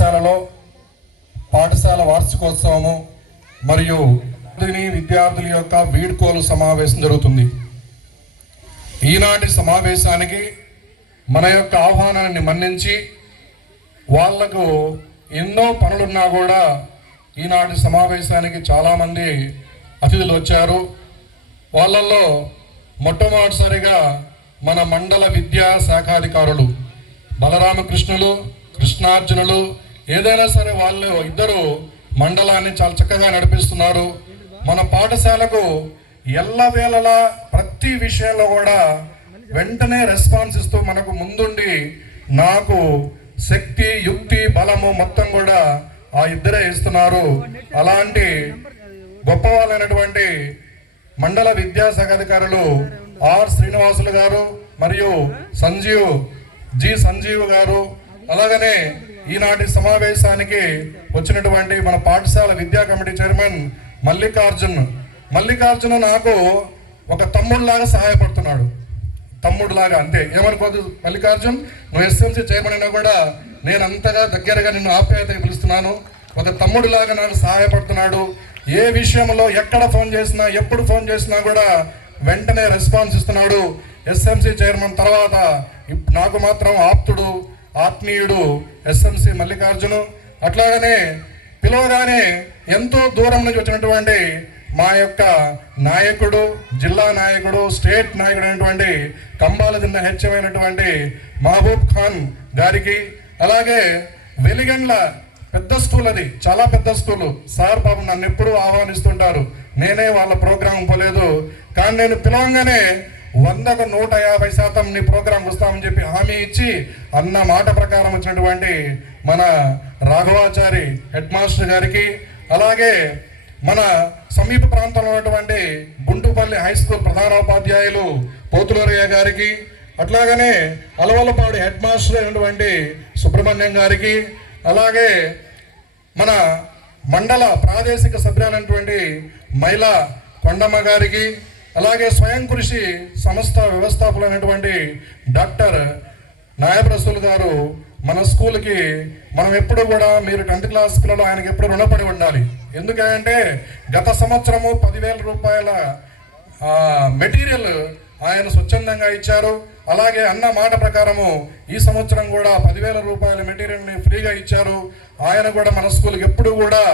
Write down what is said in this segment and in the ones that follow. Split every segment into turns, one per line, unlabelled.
పాఠశాలలో పాఠశాల వార్షికోత్సవము మరియు విద్యార్థుల యొక్క వీడ్కోలు సమావేశం జరుగుతుంది. ఈనాటి సమావేశానికి మన యొక్క ఆహ్వానాన్ని మన్నించి వాళ్ళకు ఎన్నో పనులున్నా కూడా ఈనాటి సమావేశానికి చాలామంది అతిథులు వచ్చారు. వాళ్ళల్లో మొట్టమొదటిసారిగా మన మండల విద్యా శాఖాధికారులు బలరామకృష్ణులు కృష్ణార్జునులు ఏదైనా సరే వాళ్ళు ఇద్దరు మండలాన్ని చాలా చక్కగా నడిపిస్తున్నారు. మన పాఠశాలకు ఎల్లవేళలా ప్రతి విషయంలో కూడా వెంటనే రెస్పాన్స్ ఇస్తూ మనకు ముందుండి నాకు శక్తి యుక్తి బలము మొత్తం కూడా ఆ ఇద్దరే ఇస్తున్నారు. అలాంటి గొప్పవాళ్ళైనటువంటి మండల విద్యాశాఖ అధికారులు ఆర్ శ్రీనివాసులు గారు మరియు సంజీవ్ జి సంజీవ్ గారు అలాగనే ఈనాటి సమావేశానికి వచ్చినటువంటి మన పాఠశాల విద్యా కమిటీ చైర్మన్ మల్లికార్జున్. మల్లికార్జున్ నాకు ఒక తమ్ముడులాగా సహాయపడుతున్నాడు. తమ్ముడులాగా అంతే. ఏమనుకోదు మల్లికార్జున్ నువ్వు ఎస్ఎంసీ చైర్మన్ అయినా కూడా నేను అంతగా దగ్గరగా నిన్ను ఆప్యాయతగా పిలుస్తున్నాను. ఒక తమ్ముడులాగా నాకు సహాయపడుతున్నాడు. ఏ విషయంలో ఎక్కడ ఫోన్ చేసినా ఎప్పుడు ఫోన్ చేసినా కూడా వెంటనే రెస్పాన్స్ ఇస్తున్నాడు. ఎస్ఎంసీ చైర్మన్ తర్వాత ఇప్- నాకు మాత్రం ఆప్తుడు. ఆత్మీయుడు ఎస్ఎంసి మల్లికార్జును. అట్లాగనే పిలవగానే ఎంతో దూరం నుంచి వచ్చినటువంటి మా యొక్క నాయకుడు జిల్లా నాయకుడు స్టేట్ నాయకుడు అయినటువంటి కంబాల దిన్న హెచ్చమైనటువంటి మహబూబ్ ఖాన్ గారికి అలాగే వెలిగండ్ల పెద్ద స్కూల్ అది చాలా పెద్ద స్థూలు సార్ బాబు నన్ను ఎప్పుడూ ఆహ్వానిస్తుంటారు. నేనే వాళ్ళ ప్రోగ్రాం పోలేదు. కానీ నేను పిలవంగానే వందకు నూట యాభై శాతం నీ ప్రోగ్రాం వస్తామని చెప్పి హామీ ఇచ్చి అన్న మాట ప్రకారం వచ్చినటువంటి మన రాఘవాచారి హెడ్ మాస్టర్ గారికి అలాగే మన సమీప ప్రాంతంలో ఉన్నటువంటి గుంటుపల్లి హై స్కూల్ ప్రధానోపాధ్యాయులు పోతులరయ్య గారికి అట్లాగనే అలవలపాడు హెడ్ మాస్టర్ అయినటువంటి సుబ్రహ్మణ్యం గారికి అలాగే మన మండల ప్రాదేశిక సభ్యులైనటువంటి మైలా కొండమ్మ గారికి అలాగే స్వయం కృషి సంస్థ వ్యవస్థాపకులైనటువంటి డాక్టర్ నాయప్రసూల్ గారు మన స్కూల్కి మనం ఎప్పుడు కూడా మీరు టెన్త్ క్లాస్ పిల్లలు ఆయనకి ఎప్పుడు రుణపడి ఉండాలి. ఎందుకంటే గత సంవత్సరము పదివేల రూపాయల మెటీరియల్ ఆయన స్వచ్ఛందంగా ఇచ్చారు. అలాగే అన్న మాట ప్రకారము ఈ సంవత్సరం కూడా పదివేల రూపాయల మెటీరియల్ని ఫ్రీగా ఇచ్చారు. ఆయన కూడా మన స్కూల్కి ఎప్పుడు కూడా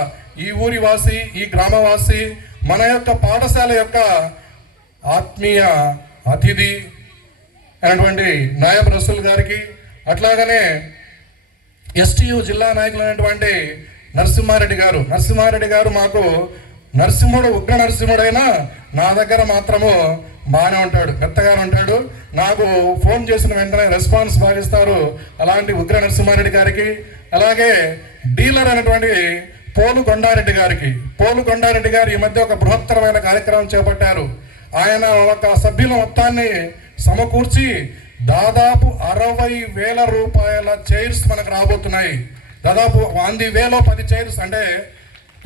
ఈ ఊరి వాసి ఈ గ్రామవాసి మన యొక్క పాఠశాల యొక్క ఆత్మీయ అతిథి అయినటువంటి నాయబ్ రసూల్ గారికి అట్లాగనే ఎస్టీయు జిల్లా నాయకులైనటువంటి నరసింహారెడ్డి గారు. నరసింహారెడ్డి గారు మాకు నరసింహుడు ఉగ్ర నరసింహుడైనా నా దగ్గర మాత్రము బాగానే ఉంటాడు మెత్తగానే ఉంటాడు. నాకు ఫోన్ చేసిన వెంటనే రెస్పాన్స్ భావిస్తారు అలాంటి ఉగ్ర నరసింహారెడ్డి గారికి. అలాగే డీలర్ అనేటువంటి పోలు కొండారెడ్డి గారికి. పోలు కొండారెడ్డి గారు ఈ మధ్య ఒక బృహత్తరమైన కార్యక్రమం చేపట్టారు. ఆయన ఒక సభ్యుల మొత్తాన్ని సమకూర్చి దాదాపు అరవై వేల రూపాయల చైర్స్ మనకు రాబోతున్నాయి. దాదాపు వంది వేలో పది చైర్స్ అంటే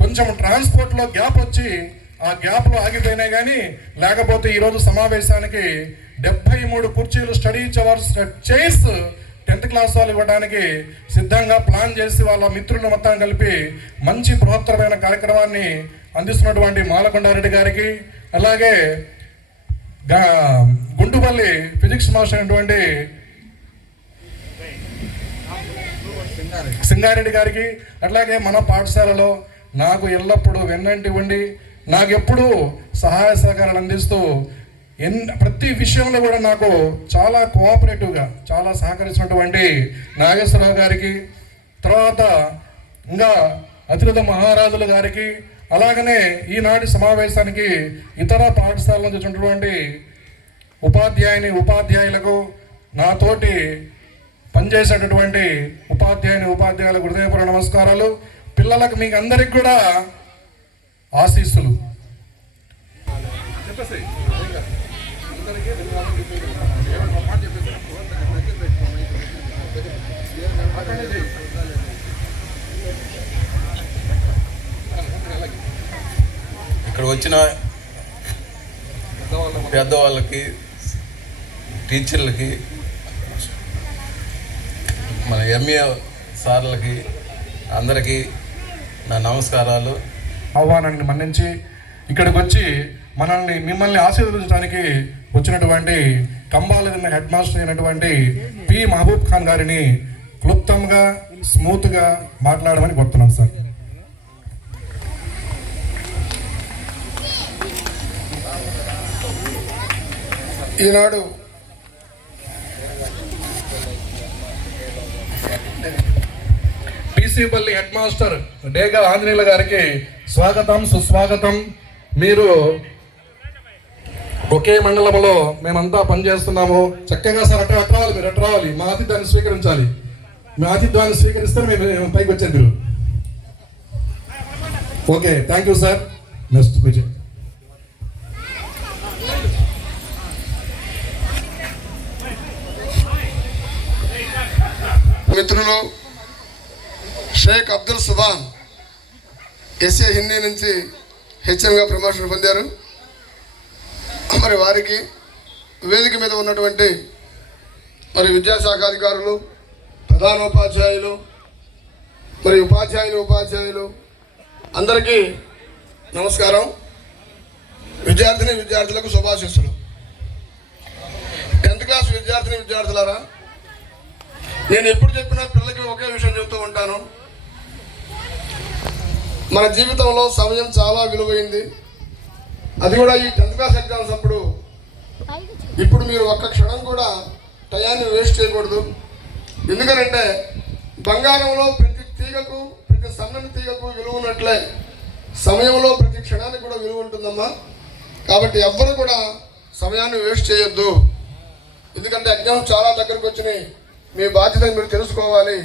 కొంచెం ట్రాన్స్పోర్ట్లో గ్యాప్ వచ్చి ఆ గ్యాప్లో ఆగిపోయినాయి కానీ లేకపోతే ఈరోజు సమావేశానికి డెబ్బై మూడు కుర్చీలు స్టడీ చవర్స్ చైర్స్ టెన్త్ క్లాస్ వాళ్ళు ఇవ్వడానికి సిద్ధంగా ప్లాన్ చేసి వాళ్ళ మిత్రులు మొత్తం కలిపి మంచి బృహత్తరమైన కార్యక్రమాన్ని అందిస్తున్నటువంటి మాలకొండారెడ్డి గారికి అలాగే గుండుపల్లి ఫిజిక్స్ మాస్టర్ అయినటువంటి సింగారెడ్డి గారికి అట్లాగే మన పాఠశాలలో నాకు ఎల్లప్పుడూ వెన్నంటి ఉండి నాకు ఎప్పుడూ సహాయ సహకారాలు అందిస్తూ ఎన్ ప్రతి విషయంలో కూడా నాకు చాలా కోఆపరేటివ్గా చాలా సహకరించినటువంటి నాగేశ్వరరావు గారికి తర్వాత ఇంకా అతిరథ మహారాజుల గారికి అలాగనే ఈనాటి సమావేశానికి ఇతర పాఠశాలల నుంచి వచ్చినటువంటి ఉపాధ్యాయుని ఉపాధ్యాయులకు నాతోటి పనిచేసేటటువంటి ఉపాధ్యాయుని ఉపాధ్యాయులకు హృదయపూర్వ నమస్కారాలు. పిల్లలకు మీకు అందరికి కూడా ఆశీస్సులు.
ఇక్కడ వచ్చిన పెద్దవాళ్ళకి టీచర్లకి మన ఎంఏ సార్లకి అందరికీ నా నమస్కారాలు.
ఆహ్వానాన్ని మన్నించి ఇక్కడికి వచ్చి మనల్ని మిమ్మల్ని ఆశీర్వదించడానికి వచ్చినటువంటి కంబాల హెడ్ మాస్టర్ అయినటువంటి పి మహబూబ్ ఖాన్ గారిని క్లుప్తంగా స్మూత్గా మాట్లాడమని కోరుతున్నాం సార్.
ఈనాడు
పీసీపల్లి హెడ్ మాస్టర్ డేగా ఆంజనేయుల గారికి స్వాగతం సుస్వాగతం. మీరు ఒకే మండలంలో మేమంతా పనిచేస్తున్నాము. చక్కగా సార్ అటు అట్లా రావాలి మీరు అటు రావాలి. మా ఆతిథ్యాన్ని స్వీకరించాలి. మీ ఆతిథ్యాన్ని స్వీకరిస్తే మేము పైకి వచ్చేది మీరు. Okay thank you sir. Next Vijay
మిత్రులు షేక్ అబ్దుల్ సుబాన్ ఎస్ఏ హిందీ నుంచి హెచ్ఎంగా ప్రమోషన్ పొందారు. మరి వారికి వేదిక మీద ఉన్నటువంటి మరి విద్యాశాఖ అధికారులు ప్రధానోపాధ్యాయులు మరి ఉపాధ్యాయులు ఉపాధ్యాయులు అందరికీ నమస్కారం. విద్యార్థిని విద్యార్థులకు శుభాశిస్సులు. టెన్త్ క్లాస్ విద్యార్థిని విద్యార్థులారా నేను ఎప్పుడు చెప్పినా పిల్లలకి ఒకే విషయం చెబుతూ ఉంటాను. మన జీవితంలో సమయం చాలా విలువైంది. అది కూడా ఈ టెన్త్ క్లాస్ ఎగ్జామ్స్ అప్పుడు. ఇప్పుడు మీరు ఒక్క క్షణం కూడా టయాన్ని వేస్ట్ చేయకూడదు. ఎందుకనంటే బంగారంలో ప్రతి తీగకు ప్రతి సన్నని తీగకు విలువ ఉన్నట్లే సమయంలో ప్రతి క్షణానికి కూడా విలువ ఉంటుందమ్మా. కాబట్టి ఎవ్వరు కూడా సమయాన్ని వేస్ట్ చేయొద్దు. ఎందుకంటే ఎగ్జామ్స్ చాలా దగ్గరకు వచ్చినాయి. మీ బాధ్యత మీరు తెలుసుకోవాలి.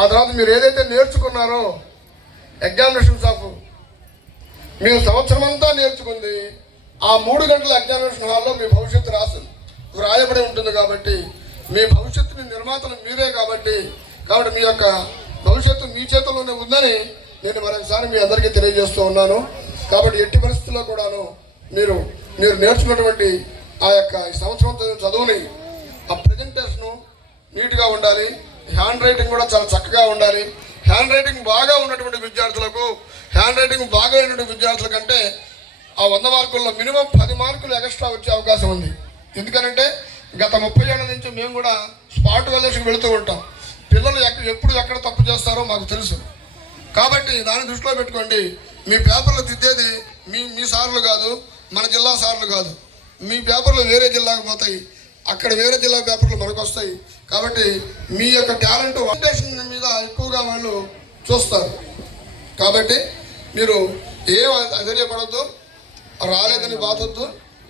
ఆ తర్వాత మీరు ఏదైతే నేర్చుకున్నారో ఎగ్జామినేషన్స్ ఆఫ్ మీరు సంవత్సరం అంతా నేర్చుకుంది ఆ మూడు గంటల ఎగ్జామినేషన్ హాల్లో మీ భవిష్యత్తు రాసి వ్రాయబడి ఉంటుంది కాబట్టి మీ భవిష్యత్తుని నిర్మాతలు మీరే కాబట్టి కాబట్టి మీ యొక్క భవిష్యత్తు మీ చేతుల్లోనే ఉందని నేను మరొకసారి మీ అందరికీ తెలియజేస్తూ ఉన్నాను. కాబట్టి ఎట్టి పరిస్థితుల్లో కూడాను మీరు మీరు నేర్చుకున్నటువంటి ఆ యొక్క ఈ సంవత్సరం చదువుని ఆ ప్రజెంటేషను నీట్గా ఉండాలి. హ్యాండ్ రైటింగ్ కూడా చాలా చక్కగా ఉండాలి. హ్యాండ్ రైటింగ్ బాగా ఉన్నటువంటి విద్యార్థులకు హ్యాండ్ రైటింగ్ బాగా ఉన్నటువంటి విద్యార్థుల కంటే ఆ వంద మార్కుల్లో మినిమం పది మార్కులు ఎక్స్ట్రా వచ్చే అవకాశం ఉంది. ఎందుకనంటే గత ముప్పై ఏళ్ళ నుంచి మేము కూడా స్పాట్ వెళ్ళేసి వెళుతూ ఉంటాం. పిల్లలు ఎక్కడ ఎప్పుడు ఎక్కడ తప్పు చేస్తారో మాకు తెలుసు. కాబట్టి దాన్ని దృష్టిలో పెట్టుకోండి. మీ పేపర్లు దిద్దేది మీ మీ సార్లు కాదు మన జిల్లా సార్లు కాదు. మీ పేపర్లు వేరే జిల్లాకు పోతాయి. అక్కడ వేరే జిల్లా పేపర్లు మనకు వస్తాయి కాబట్టి మీ యొక్క టాలెంట్ ఫౌండేషన్ మీద ఎక్కువగా వాళ్ళు చూస్తారు. కాబట్టి మీరు ఏం అధైర్యపడద్దు రాలేదని బాధొద్దు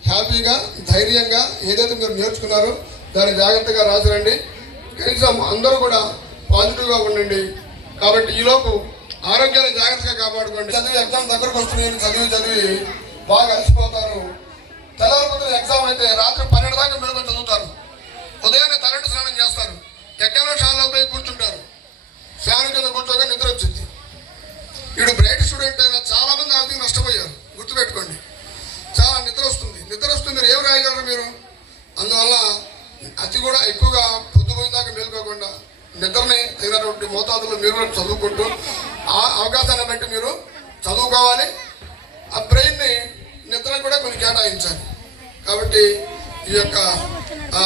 హ్యాపీగా ధైర్యంగా ఏదైతే మీరు నేర్చుకున్నారో దాన్ని జాగ్రత్తగా రాసిరండి కనీసం అందరూ కూడా పాజిటివ్గా ఉండండి. కాబట్టి ఈలోపు ఆరోగ్యాన్ని జాగ్రత్తగా కాపాడుకోండి. చదివి ఎగ్జామ్ దగ్గరకు వస్తున్నాయని చదివి చదివి బాగా అలసిపోతారు. తెల్లవారుకుంటున్న ఎగ్జామ్ అయితే రాత్రి పన్నెండు దాకా మేలుకొని చదువుతారు. ఉదయాన్నే తలంటు స్నానం చేస్తారు. యజ్ఞానశాలలో పోయి కూర్చుంటారు ఫ్యాన్ కింద కూర్చోగా నిద్ర వచ్చింది ఇప్పుడు బ్రైట్ స్టూడెంట్ అయినా చాలా మంది ఆర్థిక నష్టపోయారు గుర్తుపెట్టుకోండి చాలా నిద్ర వస్తుంది నిద్ర వస్తుంది మీరు ఏం రాయగలరు మీరు అందువల్ల అతి కూడా ఎక్కువగా పొద్దుపోయిన దాకా మేలుకోకుండా నిద్రని తగినటువంటి మోతాదులో మీరు కూడా చదువుకుంటూ ఆ అవకాశాన్ని బట్టి మీరు చదువుకోవాలి ఆ బ్రెయిన్ని నిద్ర కూడా కొంచెం కేటాయించాలి కాబట్టి ఈ యొక్క ఆ,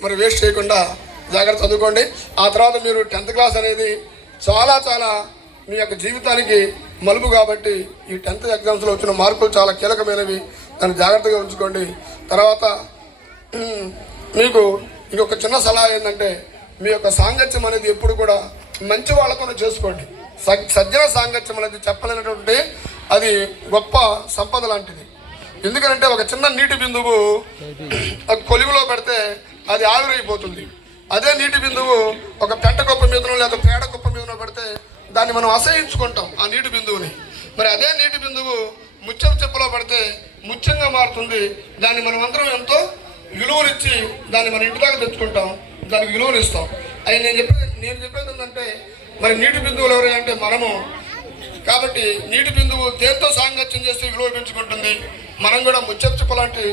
మరి వేస్ట్ చేయకుండా జాగ్రత్త చదువుకోండి. ఆ తర్వాత మీరు టెన్త్ క్లాస్ అనేది చాలా చాలా మీ యొక్క జీవితానికి మలుపు కాబట్టి ఈ టెన్త్ ఎగ్జామ్స్లో వచ్చిన మార్కులు చాలా కీలకమైనవి. దాన్ని జాగ్రత్తగా ఉంచుకోండి. తర్వాత మీకు ఇంకొక చిన్న సలహా ఏంటంటే మీ యొక్క సాంగత్యం అనేది ఎప్పుడు కూడా మంచి వాళ్ళతోనే చేసుకోండి. సజ్జన సాంగత్యం అనేది చెప్పలేనటువంటి అది గొప్ప సంపద లాంటిది. ఎందుకంటే ఒక చిన్న నీటి బిందువు ఒక కొలిమిలో పెడితే అది ఆవిరైపోతుంది. అదే నీటి బిందువు ఒక పెంట కుప్ప మీదనో లేదా పేడ కుప్ప మీదనో పడితే దాన్ని మనం అసహించుకుంటాం ఆ నీటి బిందువుని. మరి అదే నీటి బిందువు ముచ్చం చెప్పులో పడితే ముచ్చంగా మారుతుంది. దాన్ని మనం అందరం ఎంతో విలువనిచ్చి దాన్ని మన ఇంటి దాకా తెచ్చుకుంటాం. దానికి విలువనిస్తాం అది నేను చెప్పేది నేను చెప్పేది ఏంటంటే మరి నీటి బిందువులు ఎవరు అంటే మనము. కాబట్టి నీటి బిందువు దేంతో సాంగత్యం చేస్తే విలువ పెంచుకుంటుంది? మనం కూడా ముచ్చపు చెప్ప లాంటి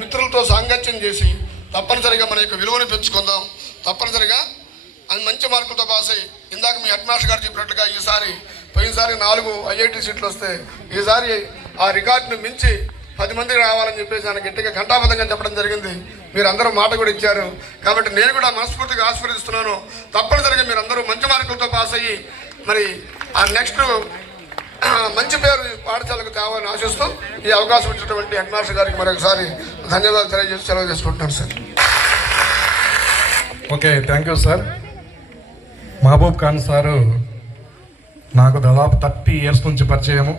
మిత్రులతో సాంగత్యం చేసి తప్పనిసరిగా మన యొక్క విలువను పెంచుకుందాం. తప్పనిసరిగా అది మంచి మార్కులతో పాస్ అయ్యి ఇందాక మీ హెడ్ మాస్టర్ గారు చెప్పినట్లుగా ఈసారి పోయినసారి నాలుగు ఐఐటి సీట్లు వస్తే ఈసారి ఆ రికార్డును మించి పది మంది రావాలని చెప్పేసి ఆయన గట్టిగా ఘంటాబద్ధంగా చెప్పడం జరిగింది. మీరు అందరూ మాట కూడా ఇచ్చారు. కాబట్టి నేను కూడా మనస్ఫూర్తిగా ఆస్వాదిస్తున్నాను తప్పనిసరిగా మీరు అందరూ మంచి మార్కులతో పాస్ అయ్యి మరి ఆ నెక్స్ట్ మంచి పేరు పాఠశాలకు తేవాలని ఆశిస్తూ ఈ అవకాశం ఇచ్చినటువంటి హెడ్ మాస్టర్ గారికి మరొకసారి ధన్యవాదాలు తెలియజేసి సెలవు చేసుకుంటున్నాను sir.
Okay thank you sir. Mahabub Khan sir నాకు దాదాపు థర్టీ ఇయర్స్ నుంచి పరిచయము.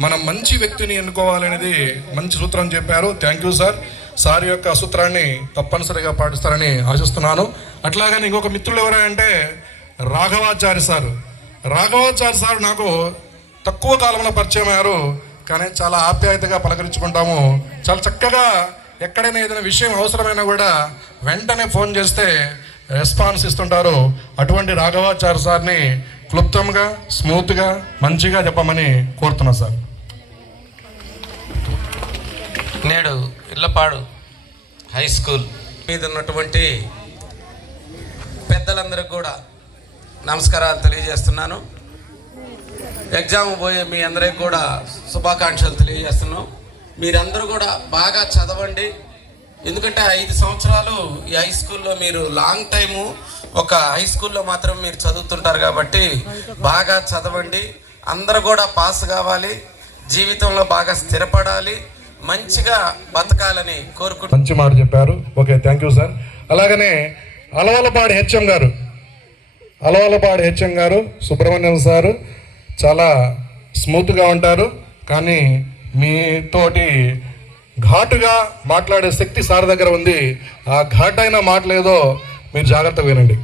మనం మంచి వ్యక్తిని ఎన్నుకోవాలనేది మంచి సూత్రం చెప్పారు. Thank you sir. సార్ యొక్క సూత్రాన్ని తప్పనిసరిగా పాటిస్తారని ఆశిస్తున్నాను. అట్లాగని ఇంకొక మిత్రులు ఎవరంటే రాఘవాచారి సార్. రాఘవాచారి సార్ నాకు తక్కువ కాలంలో పరిచయం అయ్యారు. కానీ చాలా ఆప్యాయతగా పలకరించుకుంటాము. చాలా చక్కగా ఎక్కడైనా ఏదైనా విషయం అవసరమైనా కూడా వెంటనే ఫోన్ చేస్తే రెస్పాన్స్ ఇస్తుంటారు. అటువంటి రాఘవాచార్య సార్ని క్లుప్తంగా స్మూత్గా మంచిగా చెప్పమని కోరుతున్నా సార్.
నేడు ఇళ్ళపాడు హై స్కూల్ మీద ఉన్నటువంటి పెద్దలందరికీ కూడా నమస్కారాలు తెలియజేస్తున్నాను. ఎగ్జామ్ పోయే మీ అందరికి కూడా శుభాకాంక్షలు తెలియజేస్తున్నాం. మీరందరూ కూడా బాగా చదవండి. ఎందుకంటే ఐదు సంవత్సరాలు ఈ హై స్కూల్లో మీరు లాంగ్ టైము ఒక హై స్కూల్లో మాత్రం మీరు చదువుతుంటారు కాబట్టి బాగా చదవండి. అందరూ కూడా పాస్ కావాలి. జీవితంలో బాగా స్థిరపడాలి. మంచిగా బతకాలని కోరుకుంటు
మంచి మాట చెప్పారు. ఓకే థ్యాంక్ యూ సార్ అలాగనే అలవలపాడి హెచ్ఎం గారు అలవలపాడి హెచ్ఎం గారు సుబ్రహ్మణ్యం సారు చాలా స్మూత్గా ఉంటారు. కానీ మీతోటి ఘాటుగా మాట్లాడే శక్తి సార్ దగ్గర ఉంది. ఆ ఘాటైన మాటలేదో మీరు జాగ్రత్తగా వినండి.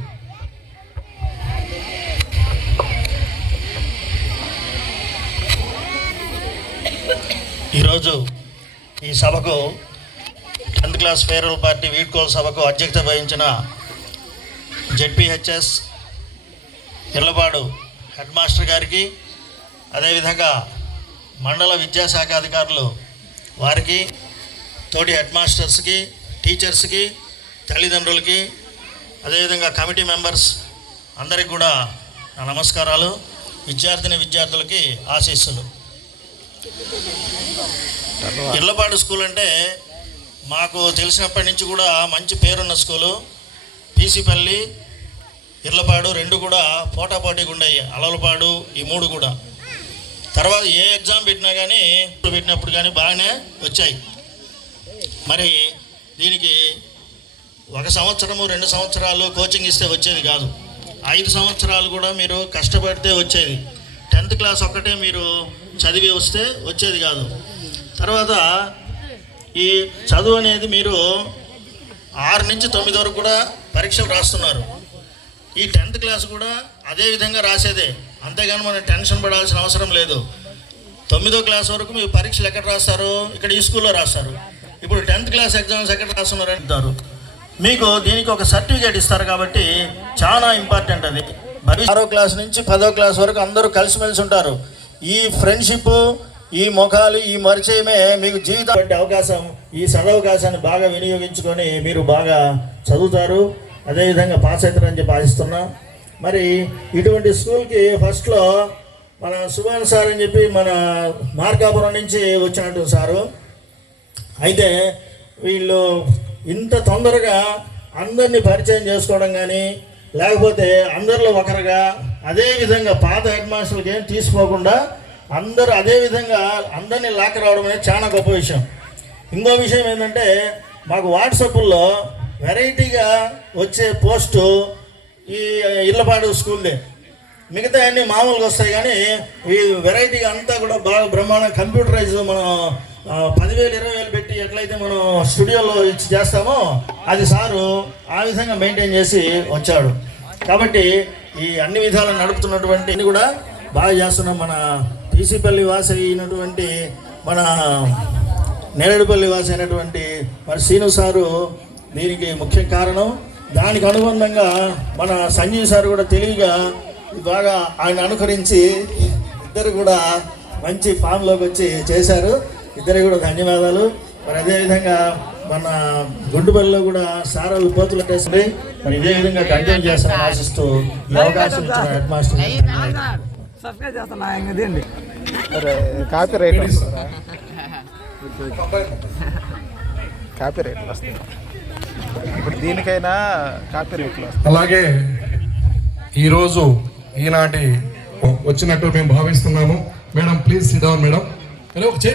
ఈరోజు ఈ సభకు టెన్త్ క్లాస్ ఫేర్వెల్ పార్టీ వీడ్కోల్ సభకు అధ్యక్షత వహించిన జెడ్పీహెచ్ఎస్ ఇళ్ళపాడు హెడ్ మాస్టర్ గారికి అదేవిధంగా మండల విద్యాశాఖ అధికారులు వారికి తోటి హెడ్ మాస్టర్స్కి టీచర్స్కి తల్లిదండ్రులకి అదేవిధంగా కమిటీ మెంబర్స్ అందరికి కూడా నా నమస్కారాలు. విద్యార్థిని విద్యార్థులకి ఆశీస్సులు. ఇళ్ళపాడు స్కూల్ అంటే మాకు తెలిసినప్పటి నుంచి కూడా మంచి పేరున్న స్కూలు. పీసీపల్లి ఇర్లపాడు రెండు కూడా పోటాపోటీగా ఉండేవి. అలలపాడు ఈ మూడు కూడా. తర్వాత ఏ ఎగ్జామ్ పెట్టినా కానీ పెట్టినప్పుడు కానీ బాగానే వచ్చాయి. మరి దీనికి ఒక సంవత్సరము రెండు సంవత్సరాలు కోచింగ్ ఇస్తే వచ్చేది కాదు. ఐదు సంవత్సరాలు కూడా మీరు కష్టపడితే వచ్చేది. టెన్త్ క్లాస్ ఒక్కటే మీరు చదివి వస్తే వచ్చేది కాదు. తర్వాత ఈ చదువు అనేది మీరు ఆరు నుంచి తొమ్మిది వరకు కూడా పరీక్షలు రాస్తున్నారు. ఈ టెన్త్ క్లాస్ కూడా అదే విధంగా రాసేదే. అంతేగాని మనం టెన్షన్ పడాల్సిన అవసరం లేదు. తొమ్మిదో క్లాస్ వరకు మీ పరీక్షలు ఎక్కడ రాస్తారు? ఇక్కడ ఈ స్కూల్లో రాస్తారు. ఇప్పుడు టెన్త్ క్లాస్ ఎగ్జామ్స్ ఎక్కడ రాస్తున్నారు అంటారు. మీకు దీనికి ఒక సర్టిఫికేట్ ఇస్తారు కాబట్టి చాలా ఇంపార్టెంట్ అది. ఆరో క్లాస్ నుంచి పదో క్లాస్ వరకు అందరూ కలిసిమెలిసి ఉంటారు. ఈ ఫ్రెండ్షిప్ ఈ ముఖాలు ఈ పరిచయమే మీకు జీవితం వంటి అవకాశం. ఈ సదవకాశాన్ని బాగా వినియోగించుకొని మీరు బాగా చదువుతారు. అదేవిధంగా పాస్ అవుతారని చెప్పి ఆశిస్తున్నాం. మరి ఇటువంటి స్కూల్కి ఫస్ట్లో మన సుభాన్ సార్ అని చెప్పి మన మార్కాపురం నుంచి వచ్చినట్టు సారు. అయితే వీళ్ళు ఇంత తొందరగా అందరినీ పరిచయం చేసుకోవడం కానీ లేకపోతే అందరిలో ఒకరుగా అదే విధంగా పాత హెడ్ మాస్టర్లకి ఏం తీసుకోకుండా అందరూ అదే విధంగా అందరినీ లాక్ రావడం అనేది చాలా గొప్ప విషయం. ఇంకో విషయం ఏంటంటే మాకు వాట్సాప్లో వెరైటీగా వచ్చే పోస్టు ఈ ఇళ్ళపాడు స్కూల్దే మిగతా అన్ని మామూలుగా వస్తాయి కానీ ఈ వెరైటీగా అంతా కూడా బాగా బ్రహ్మాండ కంప్యూటరైజ్ మనం పదివేలు ఇరవై వేలు పెట్టి ఎట్లయితే మనం స్టూడియోలో ఇచ్చి చేస్తామో అది సారు ఆ విధంగా మెయింటైన్ చేసి వచ్చాడు. కాబట్టి ఈ అన్ని విధాలు నడుపుతున్నటువంటి కూడా బాగా చేస్తున్నాం. మన పీసీపల్లి వాసి అయినటువంటి మన నేరేడుపల్లి వాసి అయినటువంటి మరి శ్రీను సారు దీనికి ముఖ్య కారణం. దానికి అనుబంధంగా మన సంజీవ్ సార్ కూడా తెలివిగా బాగా ఆయన అనుకరించి ఇద్దరు కూడా మంచి ఫామ్లోకి వచ్చి చేశారు. ఇద్దరికి కూడా ధన్యవాదాలు. మరి అదేవిధంగా మన గుండుపల్లిలో కూడా సారాలు పోతులు కట్టేసింది మరి ఇదే విధంగా కంటిన్యూ చేస్తామని ఆశిస్తూ ఈ అవకాశం ఇచ్చిన హెడ్ మాస్టర్
కాపీ రైట్ వస్తుందా. కాపీ రైట్ వస్తుంది. ఇప్పుడు దీనికైనా కాపీ
అలాగే ఈరోజు ఈనాటి వచ్చినట్టు మేము భావిస్తున్నాము. Madam please sit down madam.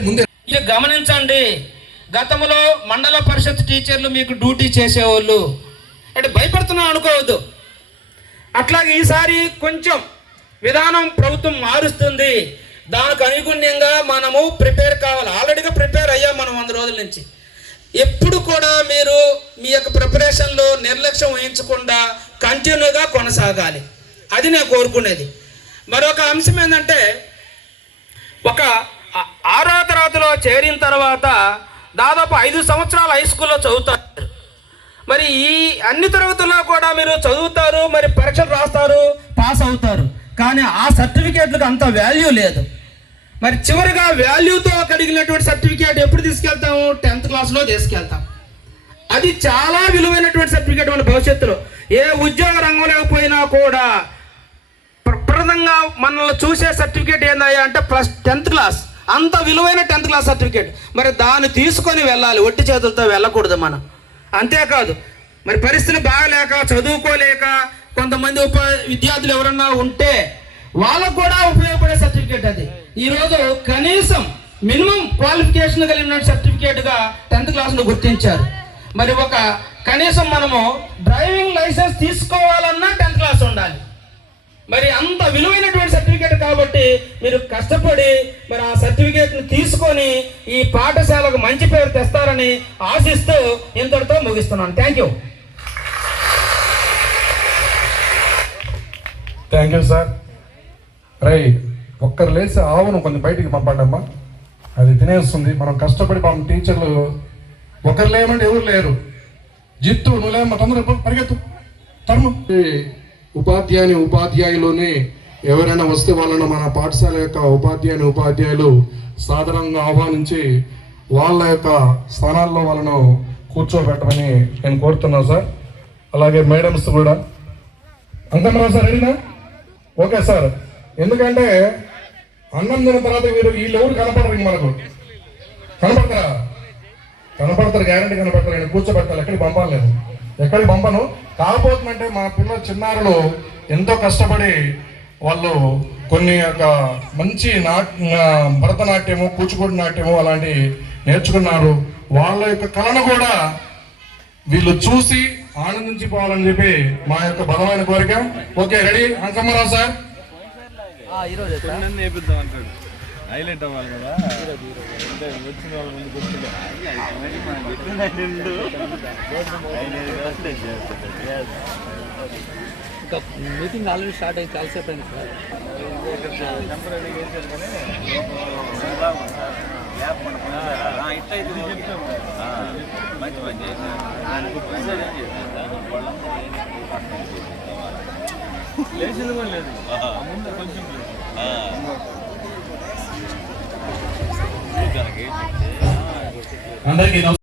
ముందే.
ఇక గమనించండి గతంలో మండల పరిషత్ టీచర్లు మీకు డ్యూటీ చేసేవాళ్ళు. అంటే భయపడుతున్నాం అనుకోవద్దు. అట్లాగే ఈసారి కొంచెం విధానం ప్రభుత్వం మారుస్తుంది. దానికి అనుగుణ్యంగా మనము ప్రిపేర్ కావాలి. ఆల్రెడీగా ప్రిపేర్ అయ్యాం మనం వంద రోజుల నుంచి. ఎప్పుడు కూడా మీరు మీ యొక్క ప్రిపరేషన్లో నిర్లక్ష్యం వహించకుండా కంటిన్యూగా కొనసాగాలి. అది నేను కోరుకునేది. మరొక అంశం ఏంటంటే ఒక ఆరో తరగతిలో చేరిన తర్వాత దాదాపు ఐదు సంవత్సరాలు హై స్కూల్లో చదువుతారు. మరి ఈ అన్ని తరగతుల్లో కూడా మీరు చదువుతారు మరి పరీక్షలు రాస్తారు పాస్ అవుతారు. కానీ ఆ సర్టిఫికేట్లకు అంత వాల్యూ లేదు. మరి చివరిగా వాల్యూతో కడిగినటువంటి సర్టిఫికేట్ ఎప్పుడు తీసుకెళ్తాము? టెన్త్ క్లాస్లో తీసుకెళ్తాం. అది చాలా విలువైనటువంటి సర్టిఫికేట్ మన భవిష్యత్తులో. ఏ ఉద్యోగ రంగం పోయినా కూడా ప్రప్రదంగా మనల్ని చూసే సర్టిఫికేట్ ఏందయ్యా అంటే ప్లస్ టెన్త్ క్లాస్. అంత విలువైన టెన్త్ క్లాస్ సర్టిఫికేట్. మరి దాన్ని తీసుకొని వెళ్ళాలి. ఒట్టి చేతులతో వెళ్ళకూడదు మనం. అంతేకాదు మరి పరిస్థితులు బాగలేక చదువుకోలేక కొంతమంది ఉప విద్యార్థులు ఎవరన్నా ఉంటే వాళ్ళకు కూడా ఉపయోగపడే సర్టిఫికేట్ అది. ఈరోజు కనీసం మినిమం క్వాలిఫికేషన్ కలిగిన సర్టిఫికేట్గా టెన్త్ క్లాస్ను గుర్తించారు. మరి ఒక కనీసం మనము డ్రైవింగ్ లైసెన్స్ తీసుకోవాలన్నా టెన్త్ క్లాస్ ఉండాలి. మరి అంత విలువైనటువంటి సర్టిఫికేట్ కాబట్టి మీరు కష్టపడి మరి ఆ సర్టిఫికేట్ని తీసుకొని ఈ పాఠశాలకు మంచి పేరు తెస్తారని ఆశిస్తూ ఇంతటితో ముగిస్తున్నాను. Thank you
thank you sir right ఒక్కరు లేచి ఆవును కొంచెం బయటికి పంపడమ్మా. అది తినేస్తుంది. మనం కష్టపడి పాపం టీచర్లు ఒకరు లేమంటే ఎవరు లేరు. జిత్తు నువ్వు లేమ్మా తొందరగా పరిగెత్తు. తరుము. ఉపాధ్యాయుని ఉపాధ్యాయులోనే ఎవరైనా వస్తే వాళ్ళను మన పాఠశాల యొక్క ఉపాధ్యాయుని ఉపాధ్యాయులు సాధారణంగా ఆహ్వానించి వాళ్ళ యొక్క స్థానాల్లో వాళ్ళను కూర్చోబెట్టమని నేను కోరుతున్నాను సార్. అలాగే మేడమ్స్ కూడా. అంకమరావు సార్ రెడీనా? Okay sir. ఎందుకంటే అన్నం తిన్న తర్వాత వీరు వీళ్ళు ఎవరు కనపడరు ఇంక మనకు. కనపడతారా? కనపడతారు గ్యారంటీ కనపడతారు. నేను కూర్చోబెట్టాలి ఎక్కడికి పంపాలేదు ఎక్కడికి పంపను? కాకపోతుందంటే మా పిల్ల చిన్నారులు ఎంతో కష్టపడి వాళ్ళు కొన్ని యొక్క మంచి నాట్ భరతనాట్యము కూచిపూడి నాట్యము అలాంటి నేర్చుకున్నారు. వాళ్ళ యొక్క కళను కూడా వీళ్ళు చూసి ఆనందించిపోవాలని చెప్పి మా యొక్క బలమైన కోరిక. Okay ready? అంకమ్మరావు సార్.
నేర్పిద్దాం అంటాడు. హైలైట్ అవ్వాలి కదా. అంటే వచ్చిన వాళ్ళ ముందు
మీటింగ్ ఆల్రెడీ స్టార్ట్ అయ్యి చాలాసేపు అయింది సార్.
మంచి చేశారు. లేచింది కూడా లేదు. ముందు కొంచెం
అందరికీ నమస్కారం.